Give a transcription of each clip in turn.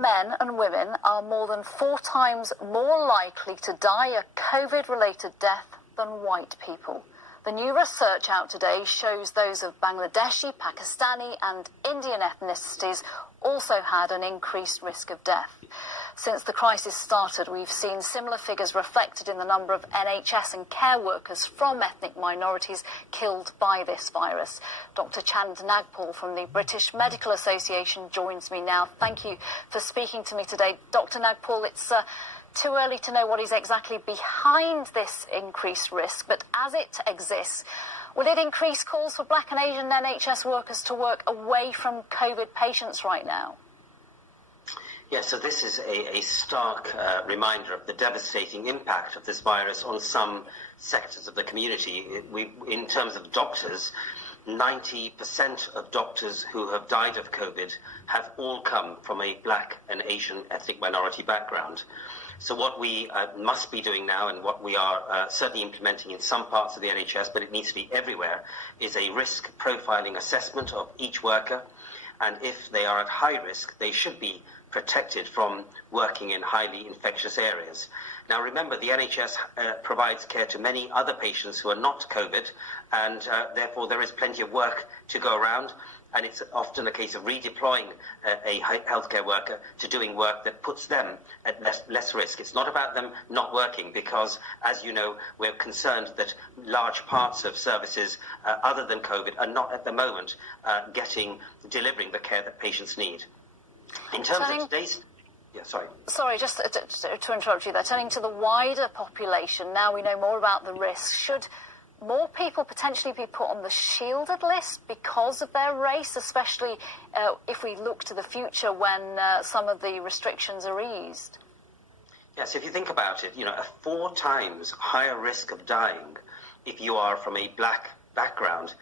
men and women are more than 4 times more likely to die a COVID-related death than white people. The new research out today shows those of Bangladeshi, Pakistani and Indian ethnicities also had an increased risk of death. Since the crisis started, we've seen similar figures reflected in the number of NHS and care workers from ethnic minorities killed by this virus. Dr. Chand Nagpal from the British Medical Association joins me now. Thank you for speaking to me today. Dr. Nagpal, it's too early to know what is exactly behind this increased risk, but as it exists, will it increase calls for Black and Asian NHS workers to work away from COVID patients right now? Yeah, so this is a stark reminder of the devastating impact of this virus on some sectors of the community. In terms of doctors, 90% of doctors who have died of COVID have all come from a Black and Asian ethnic minority background. So what we must be doing now, and what we are certainly implementing in some parts of the NHS, but it needs to be everywhere, is a risk profiling assessment of each worker. And if they are at high risk, they should be protected from working in highly infectious areas. Now remember, the NHS provides care to many other patients who are not COVID, and therefore there is plenty of work to go around. And it's often a case of redeploying a healthcare worker to doing work that puts them at less risk. It's not about them not working, because, as you know, we're concerned that large parts of services other than COVID are not at the moment delivering the care that patients need. In terms of today's... Yeah, sorry. Sorry, just to interrupt you there. Turning to the wider population, now we know more about the risks. Should more people potentially be put on the shielded list because of their race, especially if we look to the future when some of the restrictions are eased? Yes, if you think about it, a 4 times higher risk of dying if you are from a Black background.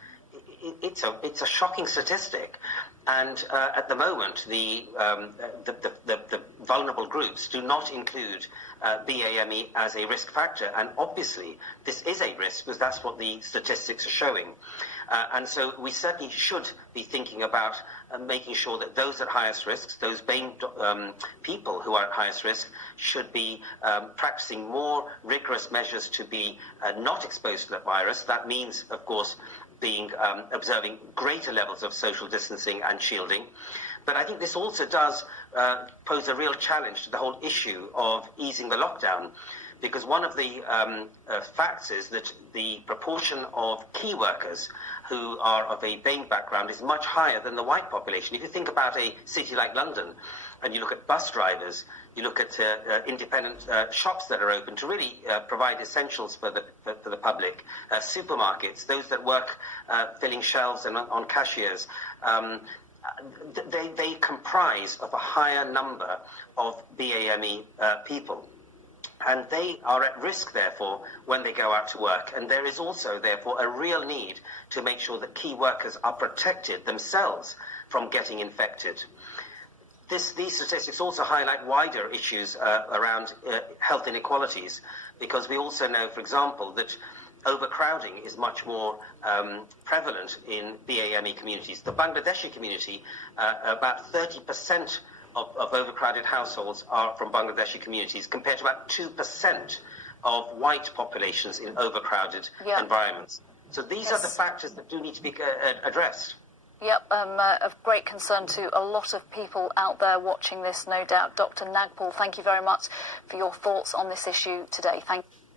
It's a shocking statistic. And at the moment, the vulnerable groups do not include BAME as a risk factor. And obviously, this is a risk, because that's what the statistics are showing. And so we certainly should be thinking about making sure that those at highest risks, those people who are at highest risk, should be practicing more rigorous measures to be not exposed to that virus. That means, of course, observing greater levels of social distancing and shielding. But I think this also does pose a real challenge to the whole issue of easing the lockdown, because one of the facts is that the proportion of key workers who are of a BAME background is much higher than the white population. If you think about a city like London, and you look at bus drivers, you look at independent shops that are open to really provide essentials for the public, supermarkets, those that work filling shelves and on cashiers, they comprise of a higher number of BAME people. And they are at risk, therefore, when they go out to work. And there is also, therefore, a real need to make sure that key workers are protected themselves from getting infected. These statistics also highlight wider issues around health inequalities, because we also know, for example, that overcrowding is much more prevalent in BAME communities. The Bangladeshi community, about 30% of overcrowded households are from Bangladeshi communities, compared to about 2% of white populations in overcrowded environments. So these are the factors that do need to be addressed. Yep, of great concern to a lot of people out there watching this, no doubt. Dr. Nagpal, thank you very much for your thoughts on this issue today. Thank you.